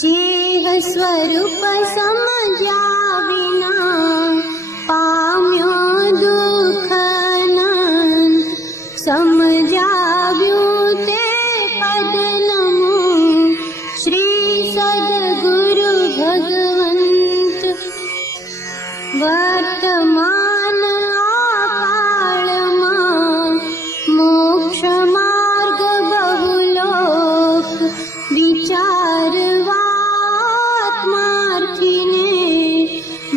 जेह स्वरूप समझा बिना पाम्यो दुख अनंत, समझाव्यो ते पद नमो श्री सद्गुरु भगवंत। वर्तमान कालमां मोक्ष मार्ग बहुलोक विचारवा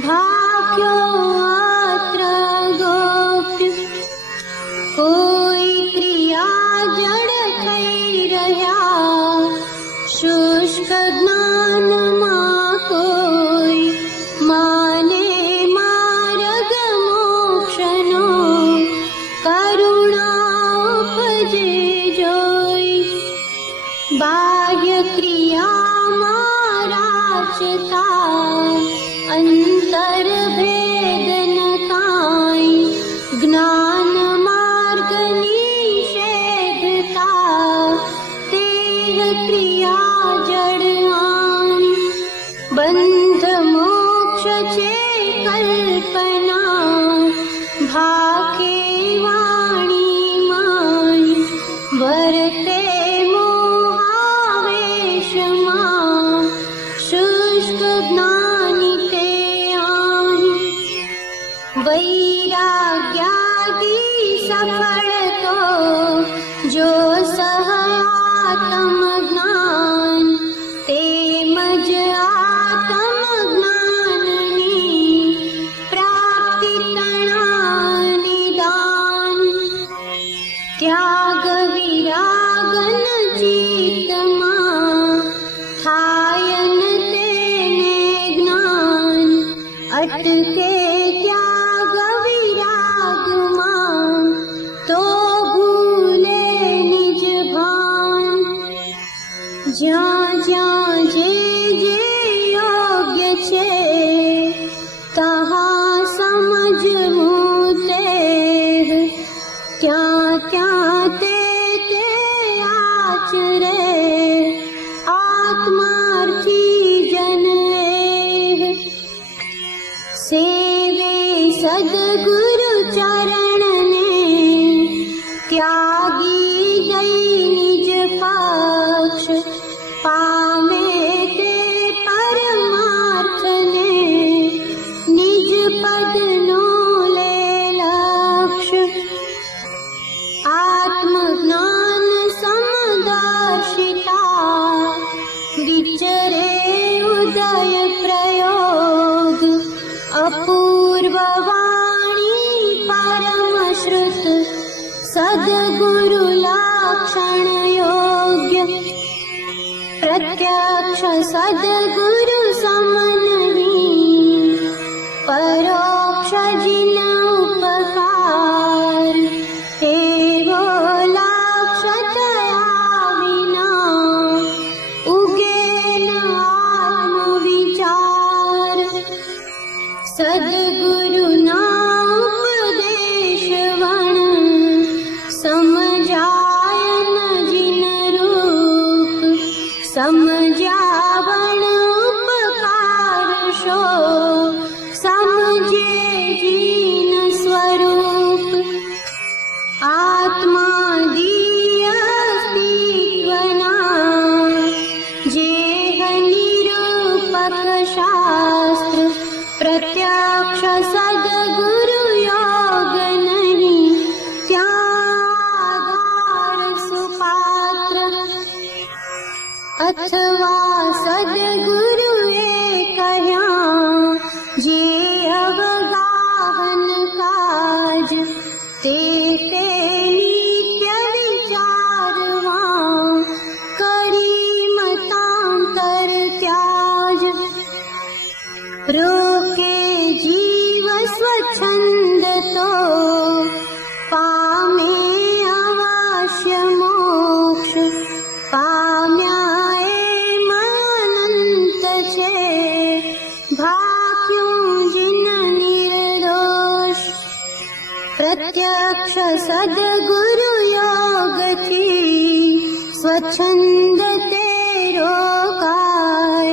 भाग्यो अत्र गोप्य। कोई क्रिया जड़ थई रह्या शुष्क ज्ञान मां कोई माने मार्ग मोक्षनो करुणा उपजे जोई। बाह्य क्रिया माराचता अंतर भेद न काई, ज्ञान मार्ग निषेधता तेह क्रिया जड़ आनी। बंध मोक्ष छे कल्पना भाके वाणी माई, वर्ते मोहावेश मां शुष्क ज्ञानी वैराग्यादि सफल तो जो सह आत्म ज्ञान, तेमज आत्म ज्ञाननी प्राप्ति तणा निदान। त्याग विरागन चित्तमा थायन तेने ज्ञान, अटके ज्यां ज्यां जे योग्य छे तहां समझवू तेह, त्यां त्यां ते आचरे आत्मार्थी जन। सद्गुरु चरण ने त्यागी दई निज पक्ष पामे ते परमार्थ ने निज पद नो ले लक्ष्य आत्मज्ञान समदर्शिता विचरे उदय प्रयोग अपूर्व वाणी परम श्रुत सद्गुरु लक्षण योग्य प्रत्यक्ष सद्गुरु समन्वी परोक्ष जिन उपकार एवो लक्षतया विना उगे न आत्म विचार सद्गुरु ना उपदेश वण समझाय न जिन रूप समझावण उपकार शो समझे जीन स्वरूप आत्मा दीय अस्तित्वना जेह निरूपक शास्त्र प्रत्यक्ष सद्गुरु योग नहीं त्यागार सुपात्र अथवा सद्गुरु कहया जे अवगाहन काज ते नित्य विचारवा करी मतांतर त्याज रोके जीव स्वच्छंद तो पामे अवश्य मोक्ष पाम्याए मनंत छे भाक्यों जिन निर्दोष प्रत्यक्ष सद्गुरु योग थी स्वच्छंद तेरो काय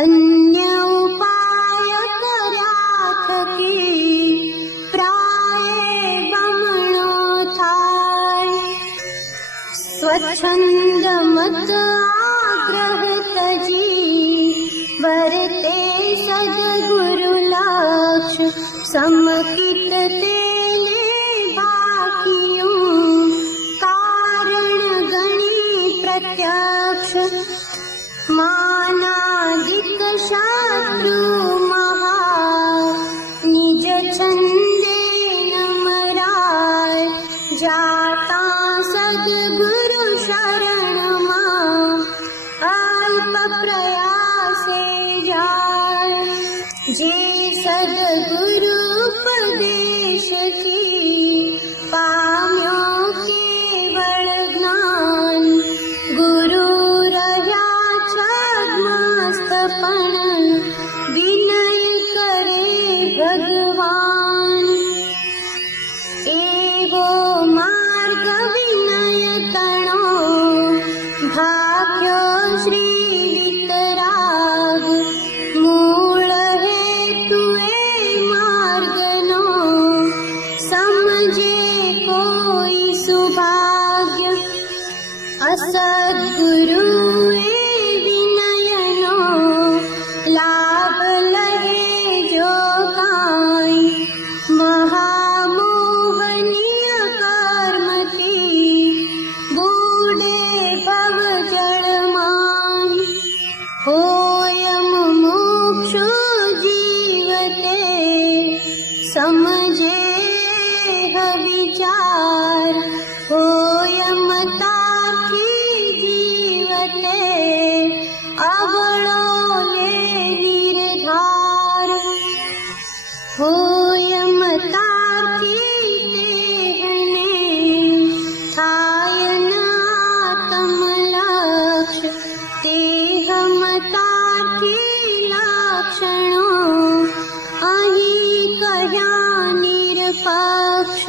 अन्य उपाय कर्या थकी प्राय बमणो थाय स्वच्छंद मत आग्रह तजी वरते सद्गुरु लक्ष्य समकित तेने बाकियों कारण गणी प्रत्यक्ष मानादिक शत्रु महा निज छंदे नमराय जाता सद्गुरु शरण मां अल्प प्रयासे जाय जे सद्गुरु उपदेश की पाम्यो केवल ज्ञान गुरु रह्या छद्मस्तपन विनय करे भगवान एवो मार्ग विनय तणो भाग्यो श्री वितराग मूल हेतुए मार्गनो समझे कोई सुभाग्य असद्गुरु विनयनो लाभ लहे जो काई महामोहनीय कर्मति बूढ़े भव जलमान होयम मोक्षो जीवते समझे विचार होयम तार्की जीवते अवळो ले निर्धार होयम तार्की तेहने थायन आत्म लक्ष्य तेहम तार्की लक्षणो अही कहया निरपक्ष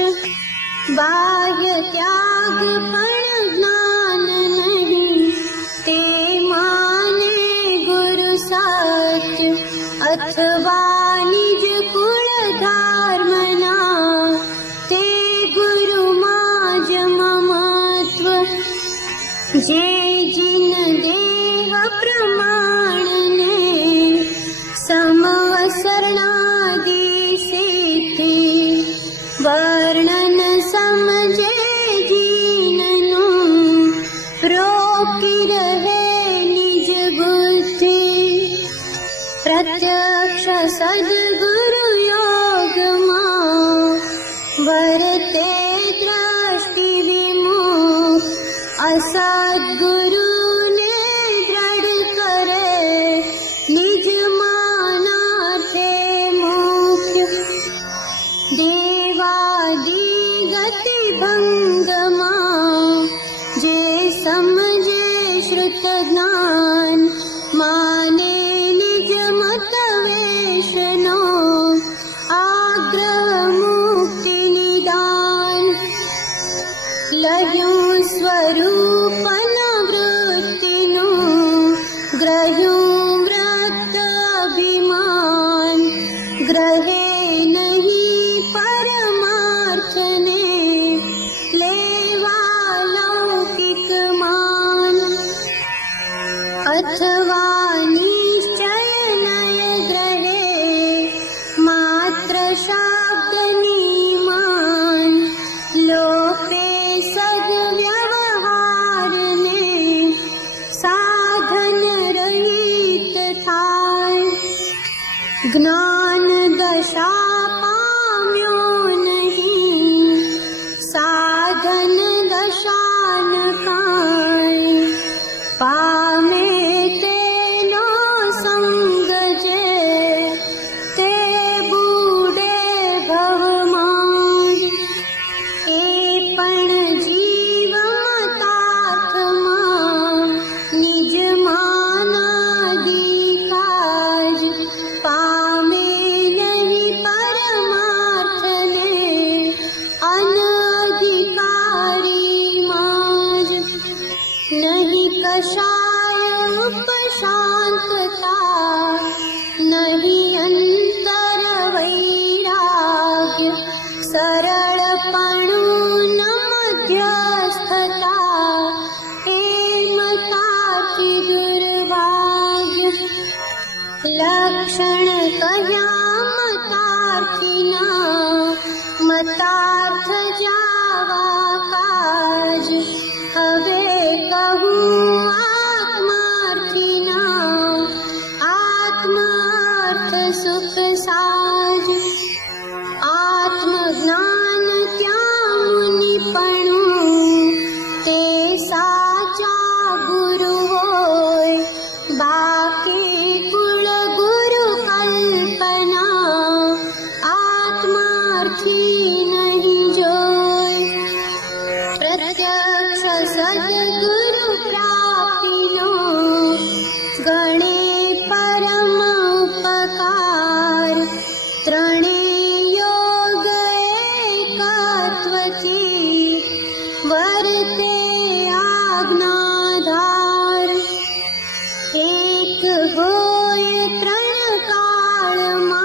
बाह्य त्याग पण ज्ञान नहीं ते माने गुरु सत्य अथवा निज कुल धर्म प्रत्यक्ष सद्गुरु योग मां वर्ते दृष्टि विमुख असद्गुरु ने दृढ़ करे निज माना थे मुख्य देवादि गति भंग मां जे समझे श्रुत ज्ञान माने निज मत वेशनो आग्रह मुक्ति निदान लह्यु स्वरूप वृत्तिनु ग्रह्यु व्रत अभिमान ग्रहे नहीं परमार्थ ने लेवा लौकिक मान अथवा निश्चय नय ग्रहे मात्र शब्द निमान लोपे सद्व्यवहार ने साधन रहित थाय ज्ञान दशा पाम्यो नहीं साधन दशा न काई पामे तेनो संग जे ते बूढ़े भवमान ए पण जीव मतात्मा निज मानादि काज पामे नहीं परमार्थ ने अनधिकारी माज नहीं कषाय उपशांतता नहीं अंतर वैराग्य सरलपणु न मध्यस्थता एमताति दुर्भाग्य लक्षण कह्या मतार्थिना मतार्थ जावा काज हवे कहूँ आत्मार्थिना आत्मार्थ सुख साज आत्मज्ञान त्या मुनिपणु ते साचा गुरु होय बाकी कुल गुरु कल्पना आत्मार्थी नहीं जोय प्रत्यक्ष सद्गुरु प्राप्तिनो गणे परम उपकार त्रणे योग एकत्वति वर्ते आज्ञाधार एक होय त्रण कालमा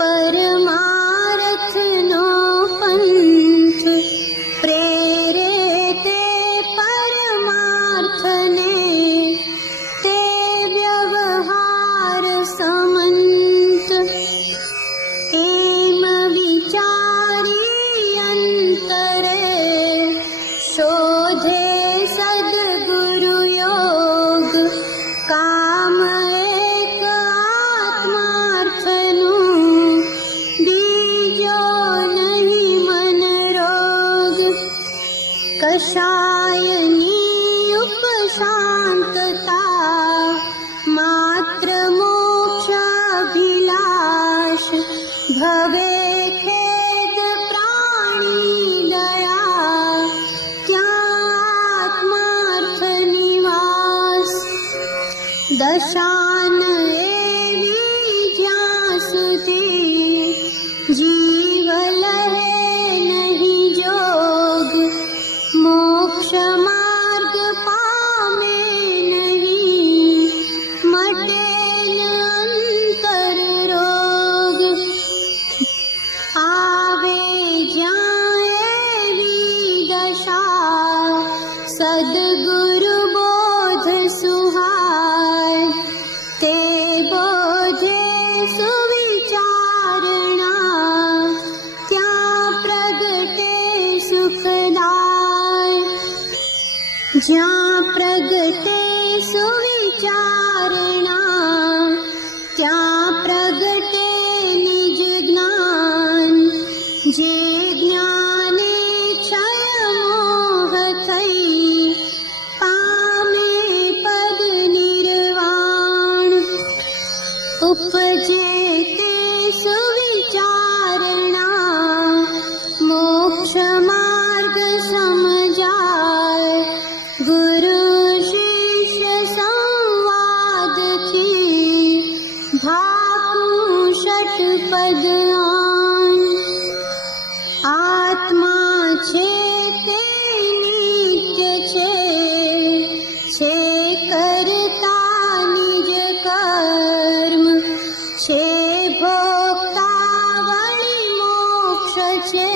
परमार्थ नो पंथ प्रेरे ते परमार्थ ने ते व्यवहार समंत एम विचारी अंतरे शोधे सद्गुरु योग काम एक आत्मार्थनु बीजो नहीं मन रोग कषायनी उपशांतता मात्र मोक्ष अभिलाष भवे खेद प्राणी दया त्या आत्मार्थ निवास दशान एवी ज्यां सुधी जीव लहे नहीं जोग मोक्ष मार्ग पामे नहीं मटे न अंतर रोग आवे जाए दशा सद्गुरु बोध सुहाय ते बोधे सुविचारणा त्या प्रगटे सुखदाय ज्यां प्रगटे सुविचारणा उपजे ते सुविचारणा मोक्ष मार्ग समजाय गुरु शिष्य संवाद थी भाकु षटपद आत्मा छे ते नित्य छे करता निज कर्म छे भोक्ता वळी मोक्ष छे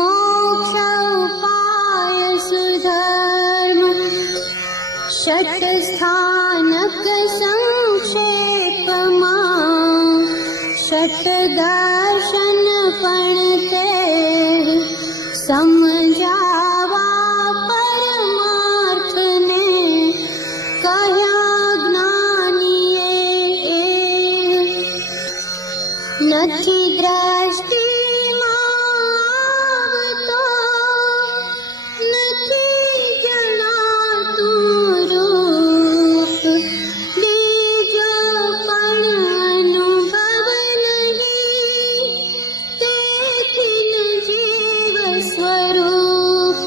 मोक्ष उपाय सुधर्म षट स्थानक संक्षेपमा षट दर्शन पण ते समजावा परमार्थ ने कह्या ज्ञानीए नथी दृष्टि आवतो नथी जनातु रूप बीजो पण अनुभव नहीं तेथिन जीव स्वरूप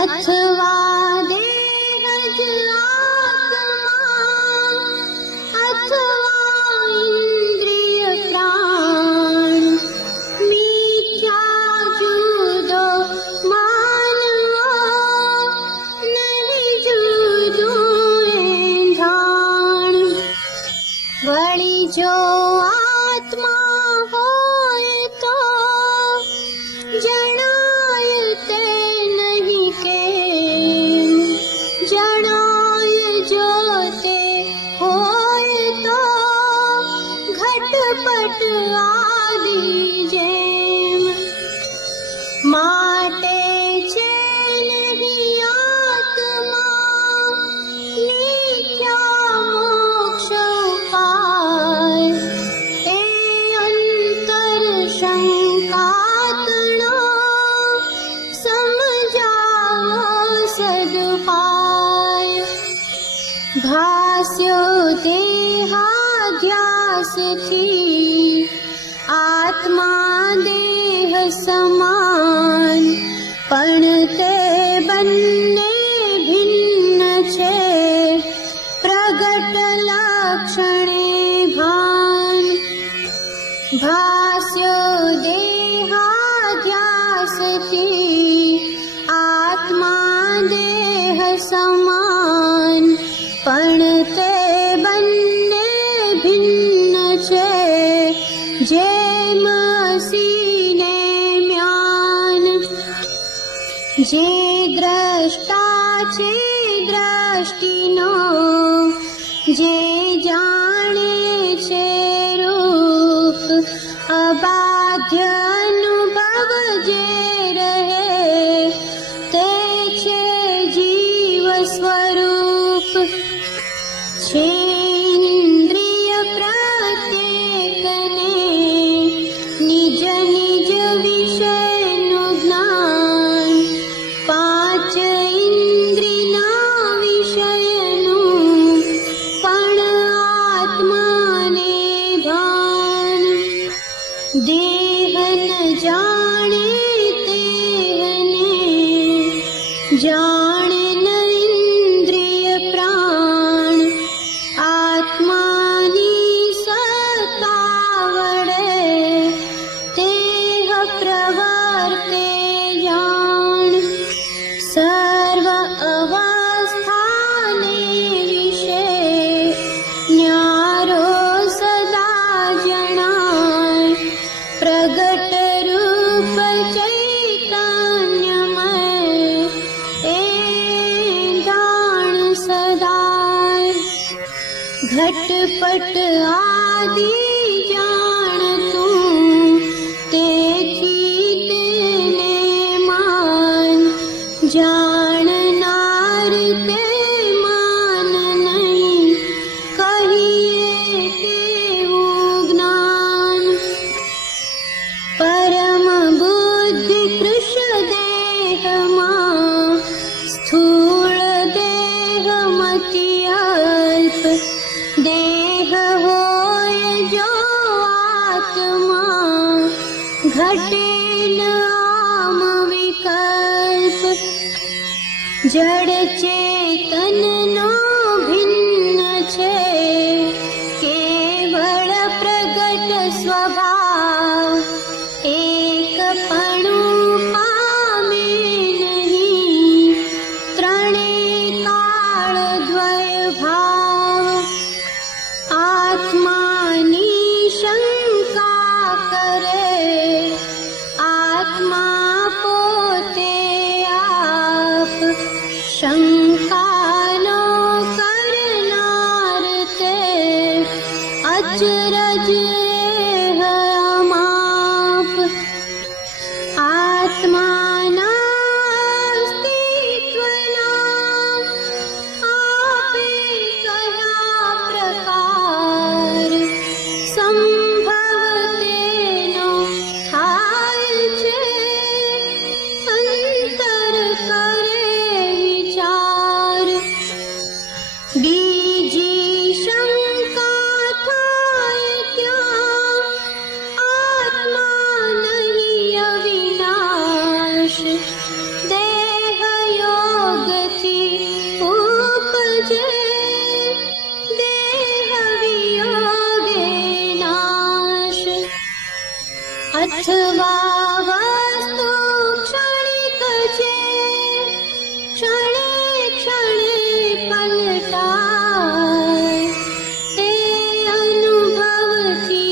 अथवा देहज आत्मा अथवा इंद्रिय प्राण मिथ्या जुदो मानवा नहीं जुदो एंधाण वળી जो आत्मा होय तो जणाय ते नहीं केम जणाय जो ते होय तो घटपट आदि जेम माटे छे नहीं आत्मा मिथ्या मोक्ष उपाय ए अंतर शंकातणो समजावो सदुपाय भास्यो देहाध्यास थी आत्मा देह समान पण ते बन्ने भिन्न छे प्रगट लक्षणे भान भास्यो देहाध्यास थी आत्मा देह समान पण ते बन्ने भिन्न छे जेम सीने म्यान जे द्रष्टा छे दृष्टिनो जे जाने छे रूप अबाध्य अनुभव जे रहे ते छे जीव स्वरूप छे इंद्रिय प्रत्येकने निज निज विषयनु ज्ञान पांच इंद्रियना विषयनु पण आत्माने भान देह न जाने तेहने जाने न इंद्रिय प्राण आत्मानी सत्ता वडे तेह प्रवर्ते जान सर्व अवस्थाने विषे न्यारो सदा जणाय प्रगट रूप चैतन्यमय ए जान सदाय घटपट आदि जान तू तेथी तेने मान जाननार ते मान नहीं कहिए तेवुं ज्ञान परम बुद्धि कृश देहमा स्थूल देह मति अल्प देह घटे न आम विकल्प जड़ चेतन नो भिन्न छे केवल प्रगट स्वभाव एक पणु पामे नहीं त्रणे काल द्वय भाव आत्मानी शंका करे आत्मा पोते आप शंकानो करनार ते अचरज माप आत्माना अस्तित्वना आपे कया प्रकार संभव तेनो थाय छे अंतर करे विचार बीजी शंका थाय क्या आत्मा नहीं अविनाश देह योग थी उपजे देह वियोगे नाश अथवा वस्तु क्षणिक छे क्षणे क्षणे पलटाय ते अनुभवथी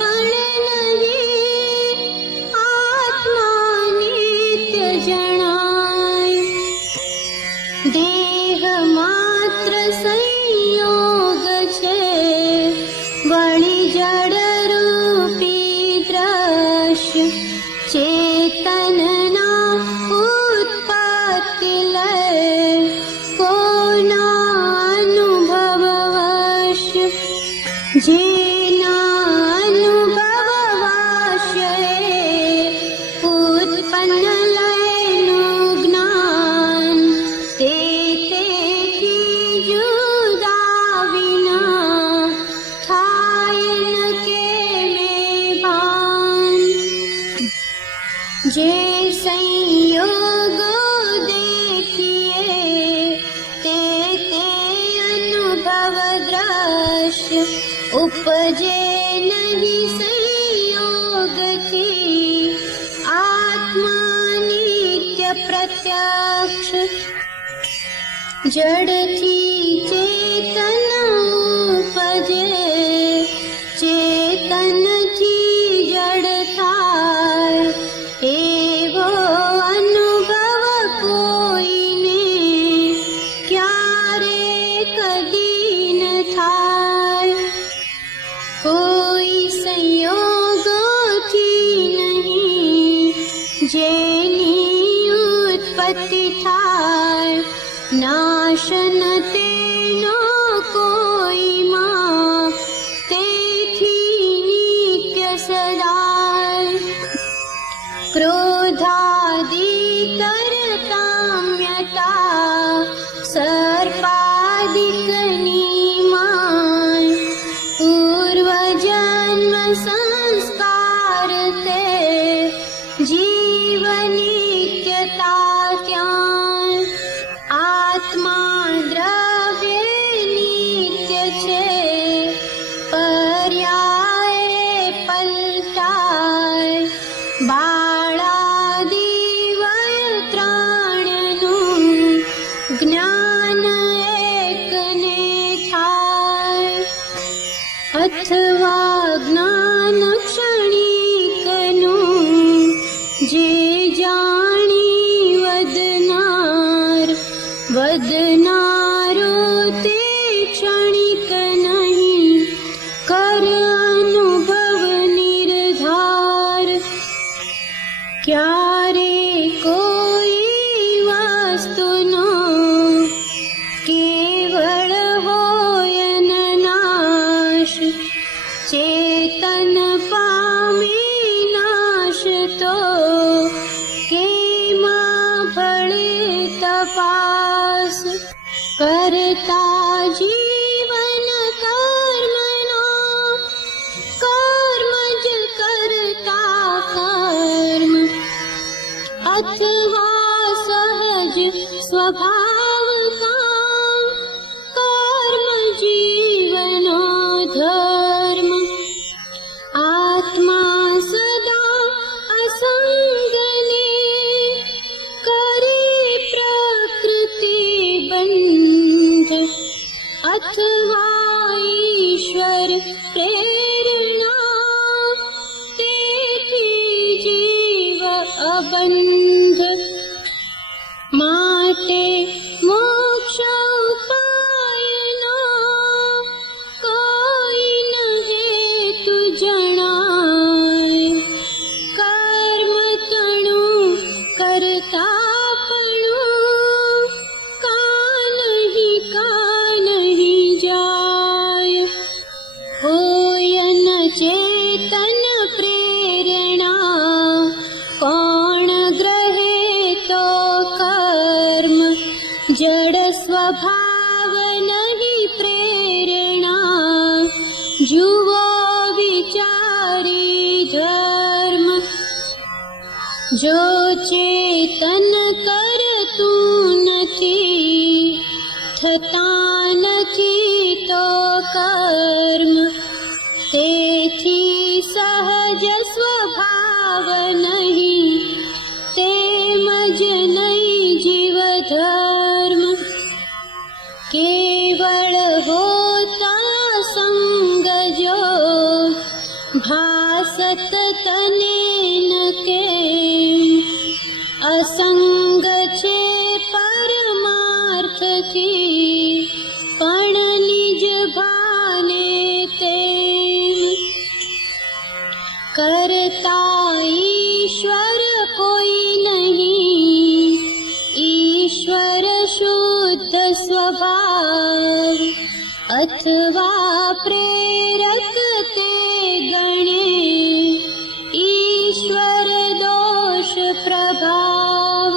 पण नहीं आत्मा नित्य जणाय देह मात्र संयोग छे वळी जड़ रूपी दृश्य चेतनना उत्पत्ति लय कोना अनुभववश जेना अनुभववश उत्पन्न लयનું જ્ઞાન તે તેથી જુદા વિના થાય ન કેમે ભાન જે સંયોગો देखिए ते अनुभव दृश्य उपजे नहीं संयोग थी आत्मा नित्य प्रत्यक्ष जड़ थी चेतन उपजे चेतन थी जड़ थाय एवो अनुभव कोईने क्यारे कदी न थाय कोई संयोगोथी नहीं जेनी उत्पत्ति थाय नाश न तेनो कोई मां तेथी नित्य सदाय क्रोधादि तरताम्यता सर्पादिक नियमाय पूर्व जन्म संस्कार ते जीव नित्यता त्याय आत्मा द्रव्य नित्य छे पर्याय पलटाय बाळादि वय ત્રણનું જ્ઞાન એકને થાય अथवा ज्ञान क्षणिकનું જે જાણી वदनारो ते क्षणिक नहीं कर अनुभव निर्धार क्यारे कोई वस्तुनो केवल होय न नाश चेतन जुवो विचारी धर्म, जो चेतन करतुं नथी, थता नथी तो कर्म, तेथी सहज स्वभाव नहीं, तेमज नहीं जीव धर्म। केवल होता संग जो, भासत तने के, असंग छे परमार्थ थी, पण निज भाने तेम। करता ईश्वर कोई नहीं, ईश्वर शुद्ध स्वभाव, अथवा प्रेरक ते गणे, ईश्वर दोष प्रभाव।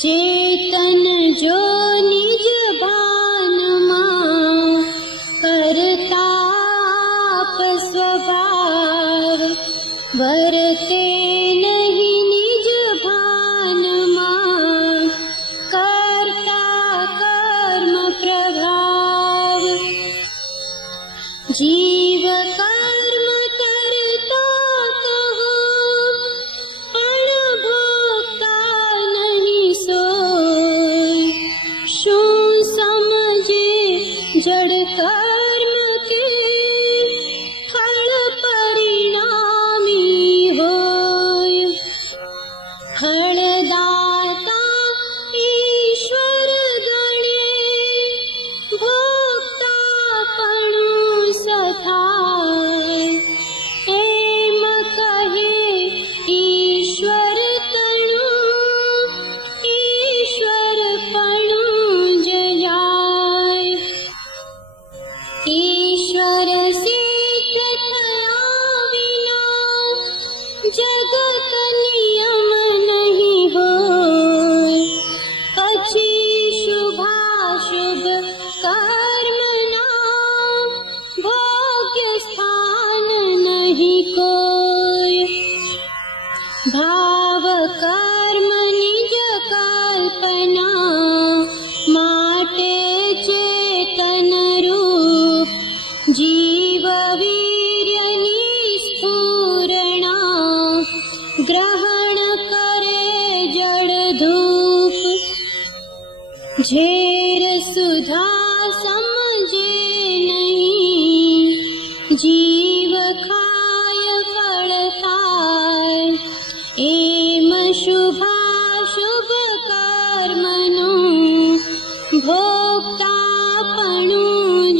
चेतन जो निज भान मां, करता आप स्वभाव, वर्ते नहीं निज भान मां, करता कर्म प्रभाव। जीव कर्म करता कहो, पण भोगता नहीं सोय। शू समझे जड़ कर्म के, फल परिणामी होय। फलदाता ईश्वर गणे, भोक्ता पणु सखाय। एम कहे ईश्वर तणु, ईश्वर पणु जयाय। ईश्वर सिद्ध थया विना, जगत नियम नहीं होय। पछी शुभाशुभ कर्मना, भोग्य स्थान नहीं कोय। भाव कर्म निज कल्पना, माटे चेतन रूप, जीव वीर्य निस्फुरणा, ग्रहण करे जड़ धूप। झेर सुधा समझे नहीं, जीव खाय फल खाय। एम शुभाशुभ कर्मनु, भोक्ता पणु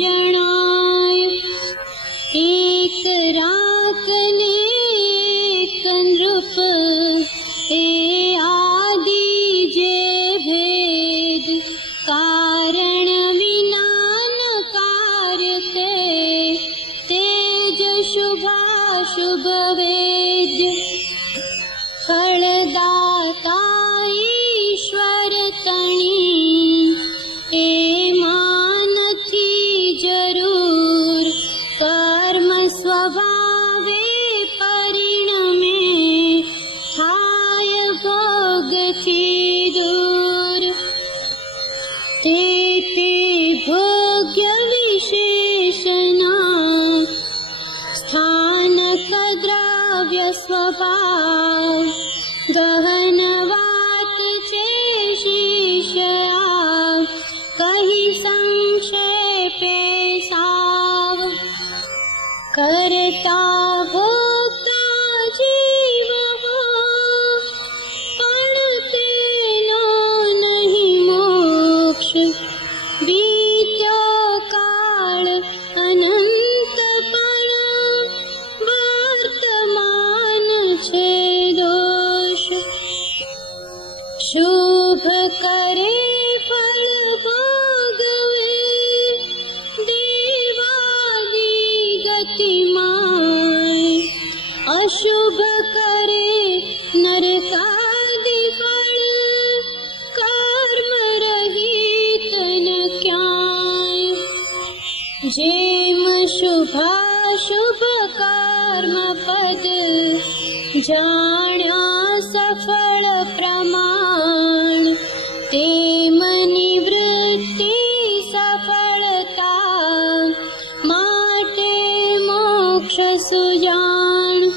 जणाय। एक रात ने एक नृप, ए आदि जे भेद। कारण विना न कार्य ते, तेज शुभाशुभ वेद्य। फलदाता ईश्वर तणी, ए मान थी जरूर। कर्म स्वभावे परिणमे, हाय भोग थी दूर। ते भोग्य विशेषणा, स्थानक द्रव्य स्वभाव। गहन वात छे शिष्या, कही संक्षेपे साव। करता भोक्ता जीव हो, पण तेनो नहीं मोक्ष। बीत्यो काल अनंत, पण वर्तमान छे दोष। शुभ करे फल भोगवे, देवादि गतिमान। शुभाशुभ कर्म पद जाण्या सफल प्रमाण तेम निवृत्ति सफलता माटे मोक्ष सुजान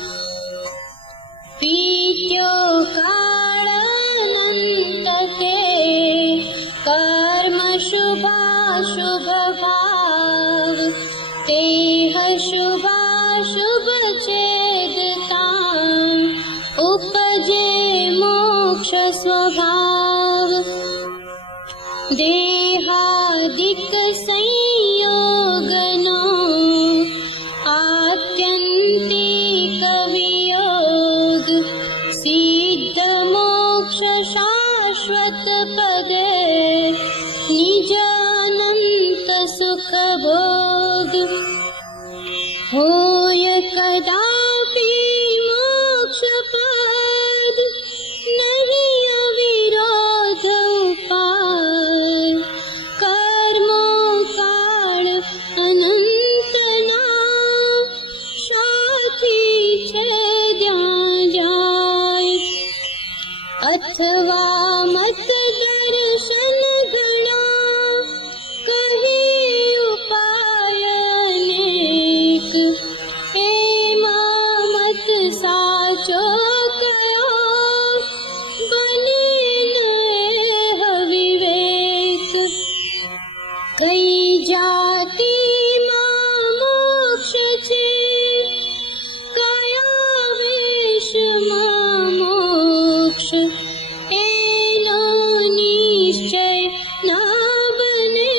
पीत्यो काळानंत ते कर्म शुभाशुभ भाव तेह शुभाशुभ चेदता उपजे मोक्ष स्वभाव देहादिक संयोगनो आत्यंतिक वियोग सिद्ध मोक्ष शाश्वत पदे निज अनंत सुख भोग होय कदापि मोक्ष पद नहीं अविरोध उपाय कर्मो काल अनंतना साथी छेद्या जाय अथवा मत दर्शन गणा कही उपाय अनेक एमा मत साचो कयो बनीने विवेक कई जाति मोक्ष छे कया वेश मोक्ष एनो निश्चय न बने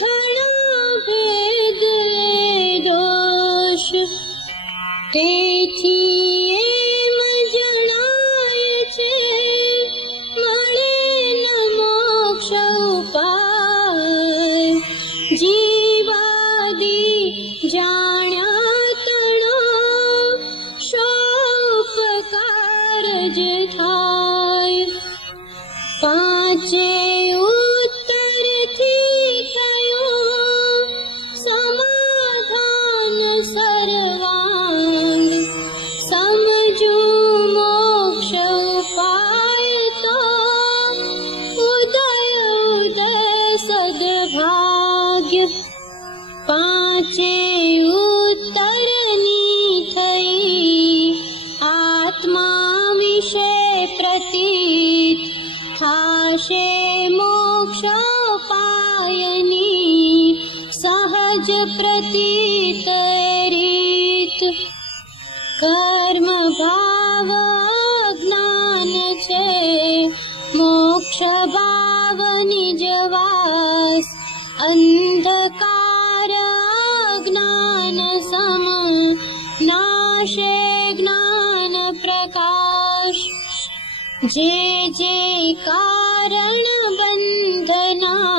घणा भेद दोष તેથી એમ જણાય છે મળે ન મોક્ષ ઉપાય જીવાદી જાણ્યા તણો શો ઉપકાર જ થાય પાંચે ઉત્તરથી થયો સમાધાન સર્વાંગ સમજુ મોક્ષ ઉપાય તો ઉદય ઉદય સદભાગ્ય પાંચે ઉત્તરની થઈ આત્મા વિશે પ્રતીત થાશે મોક્ષોપાયની સહજ પ્રતીત રીત કર્મ ભાવ જ્ઞાન છે મોક્ષ ભાવ નિજવાસ અંધકાર જ્ઞાન સમ નાશે જ્ઞાન પ્રકાશ જે જે કારણ બંધના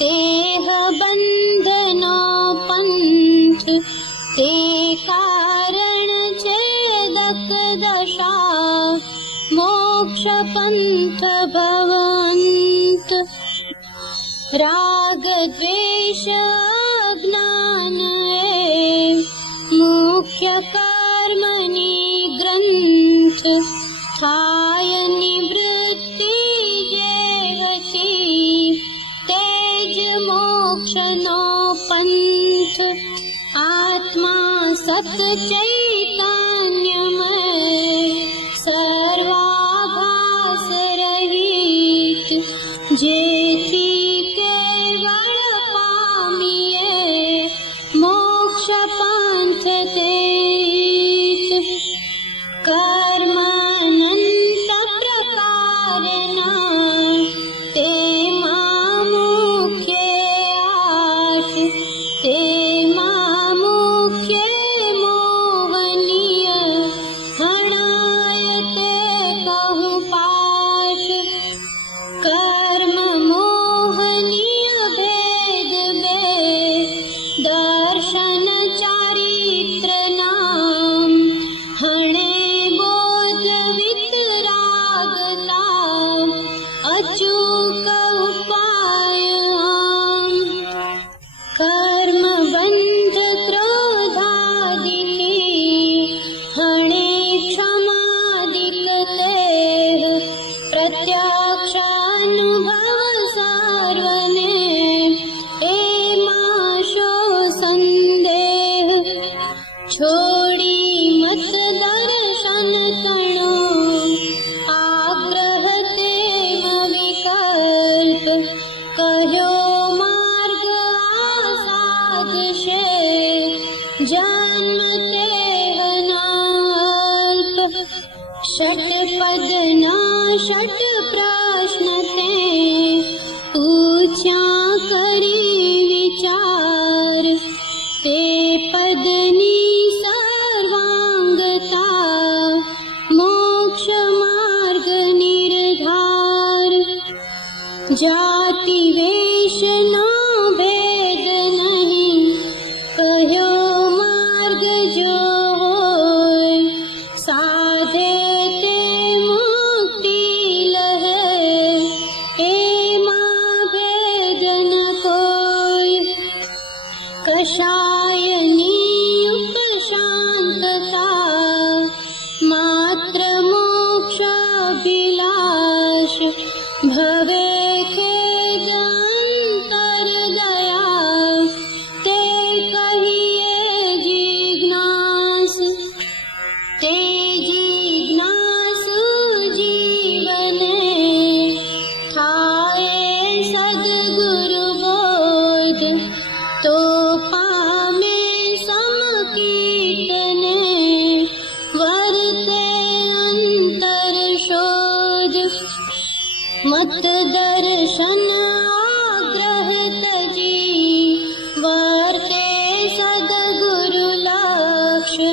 તેહ બંધનો પંથ તે કારણ છેદક દશા મોક્ષ પંથ ભવંત રાગ દ્વેષ અજ્ઞાન મુખ્ય કર્મની ગ્રંથ થાય નિવૃત્તિ જેવતી તેજ મોક્ષનો પંથ આત્મા સત ચૈતન્યમય સર્વાભાસ રહિત જેથી કેવળ પામીએ મોક્ષ પંથ તેત કર્મ અનંત પ્રકારના તેમાં મુખ્ય આઠ તેમાં મુખ્ય મોહ जन्म तेह नाल्प षटपद ना षट प्रश्न ते पूछ्या करी विचार ते पदनी सर्वांगता मोक्ष मार्ग निर्धार जाति वेश ना भेद नहीं कह्यो मार्ग जो होय साधे ते मुक्ति लहे एमा भेद न कोय कषायनी उपशांतता मात्र मोक्ष विलास भवे खेद अंतर दया ते कहिए जिज्ञास ते जिज्ञासु जीवने थाए सद्गुरु बोध तो पामे समकीर्तने वर्ते अंतर शोध मत दर्शन आग्रह तजी वर्ते सद्गुरु लक्ष्य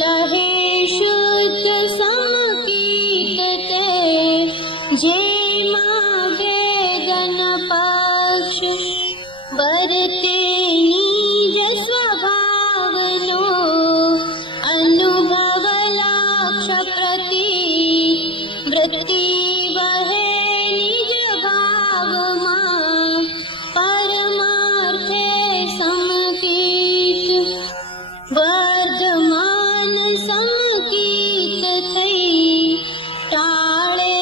लहे शुद्ध समकीर्तते जे मां वेदन पक्ष वर्ते निज स्वभावनो अनुभव लाक्ष प्रति वृत्ति वहे निज भाव मां परमार्थे समकीत वर्धमान समकीत थई टाळे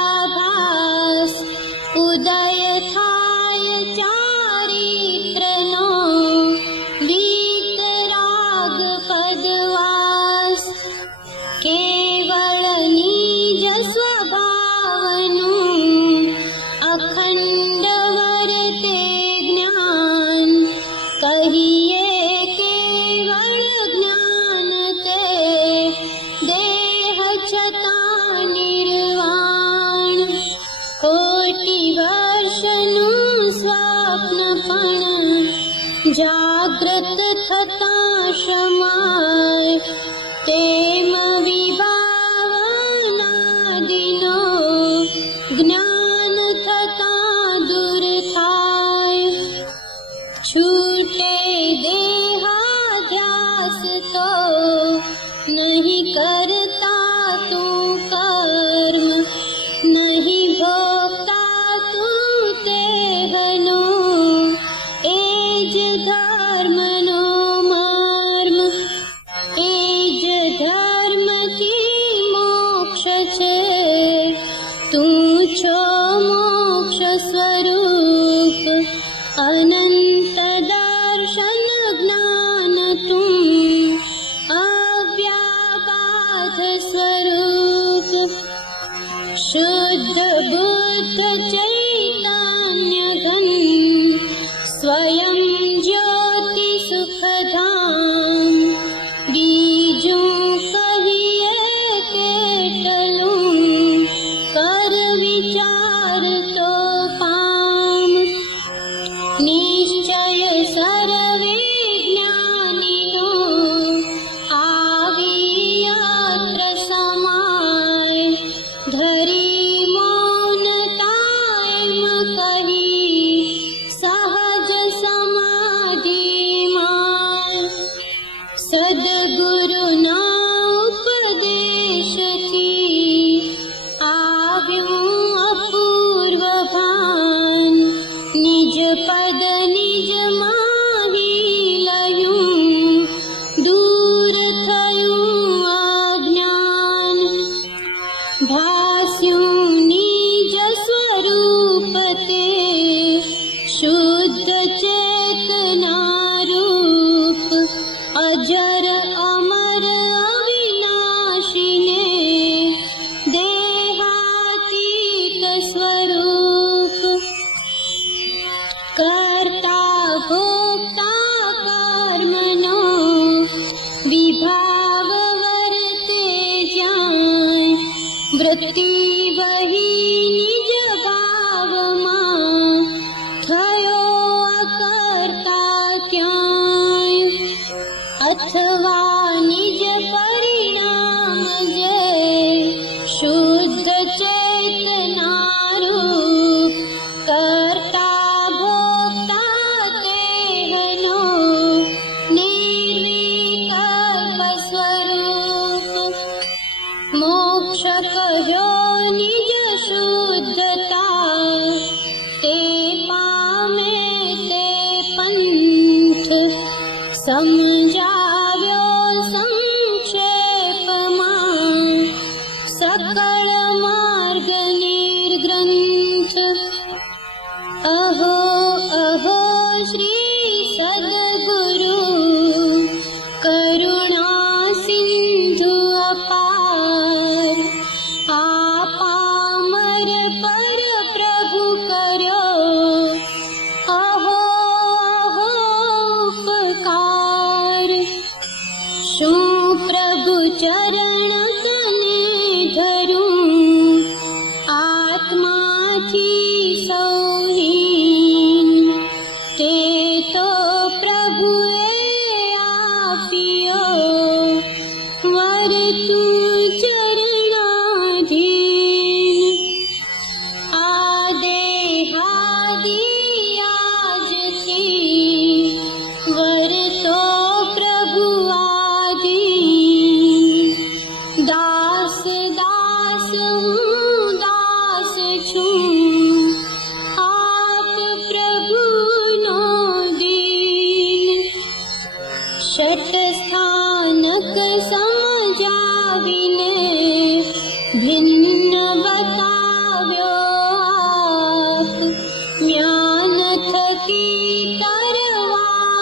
मिथ्याभास उदय थाय चारित्रनो वीतराग पदवास केवल निज स्वभावनु अखंड वर्ते ज्ञान कहिए केवल ज्ञान ते देह छता निर्वाण कोटि वर्षनु स्वप्न पण जाग्रत थता समाय तेम विभावनादिनो ज्ञान थता दूर थाय छूटे देहाध्यास तो नहीं करता तू कर्म नहीं भोगता तू तेहनो एज धर्मनो मर्म एज धर्म की मोक्ष छे तू छो मोक्ष स्वरूप अनंत दर्शन ज्ञान तुम अव्याबाध अथवा निज परिणाम जय शुद्ध चेतना रूप कर्ता भोक्ता तेहनो निर्विकल्प स्वरूप मोक्ष कह्यो निज शुद्धता ते पामे ते पंथ समझाव्यो संक्षेपमां सकल मार्ग निर्ग्रंथ अहो अहो श्री सद्गुरु करुणा सिंधु अपार आपामर पर प्रभु कर्यो अहो अहो उपकार शू प्रभु चरण तने धरूं आत्माथी सौहीन ते तो प्रभुए आप्यो वरतु चरणाधीन आदेहादि आजती वरतो प्रभु आदि दास दास हूँ दास छूं आप प्रभु नो दीन शत स्थानक समझाविने भिन्न बताव्यो आप ज्ञान थकी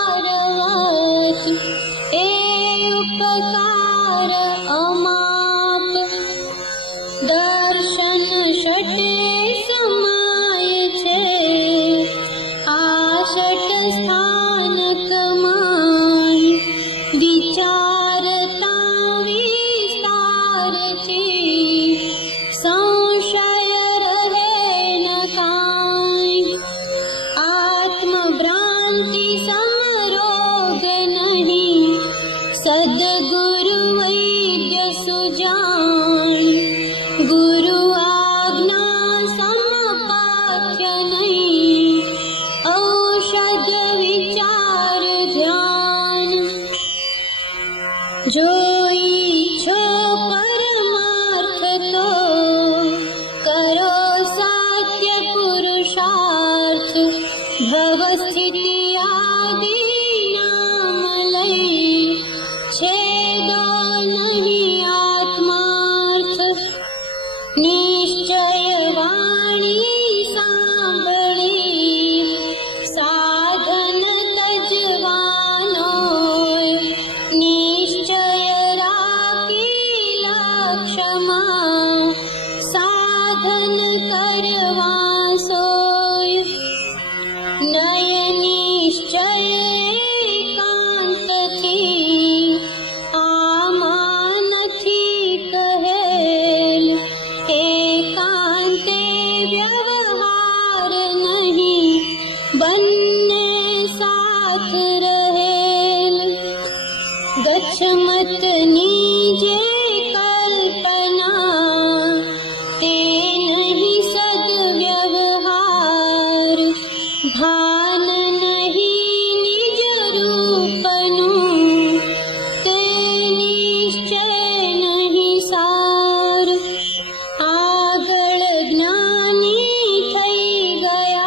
तरवारवत ए उपकार अमाप दर्शन षटे समाय छे आ षट स्थानक माय विचारता विस्तार थी संशय रहे न काई आत्म भ्रांति समरोग नहीं सद्गुरु वैद्य सुजान गुरु आज्ञा समपाठ्य नहीं औषध विचार ध्यान जो इच्छो परमार्थ तो करो सत्य पुरुषार्थ भव स्थिति आदि नाम लई छेदो नहीं आत्मार्थ निश्चय वाणी सांभळी साधन तजवानो निश्चय राखी लक्षमा साधन करवा सोय नय निश्चय एकांत थी आमा નથી કહેલ एकांते व्यवहार नहीं बनने साथ रहेल गच्छ मत नीजे कल्पना ते नहीं सद्व्यवहार भान नहीं निज रूपनु ते निश्चय नहीं सार આગળ જ્ઞાની થઈ ગયા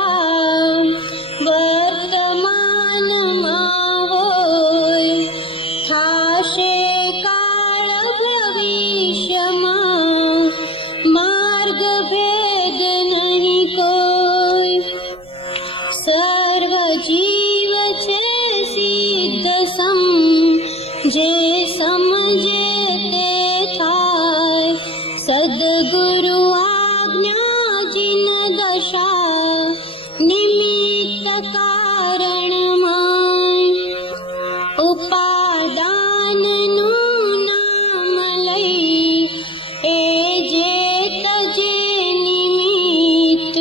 વર્તમાનમાં હોય થાશે કાળ ભવિષ્યમાં માર્ગ ભેદ નહીં કોઈ સર્વ જીવ છે સિદ્ધ સમ જે સમજે તે થાય સદ્ગુરુ આજ્ઞા જીન દશા નિમિત્ત કારણમાં ઉપાદાનનું નામ લઈ એ જે તજે નિમિત્ત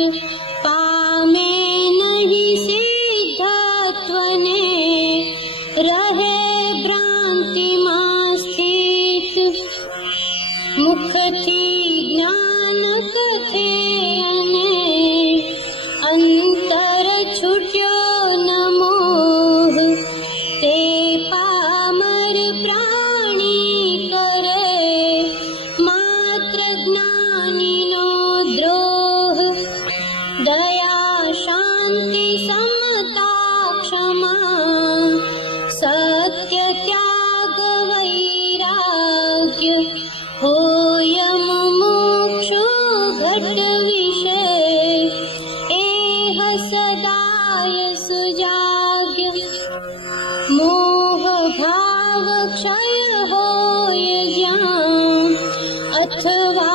પામે નહીં સિદ્ધત્વને રહે ભ્રાંતિ होयम मोक्षो घट विषय एह सदाय सुजाग्य मोह भाव क्षय होय ज्ञान अथवा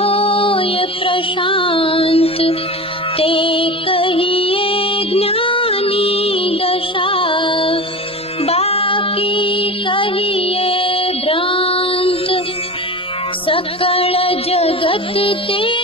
होय प्रशांत ते कहिए ज्ञानी दशा बाकी कहिए भ्रांत सकल जगत ते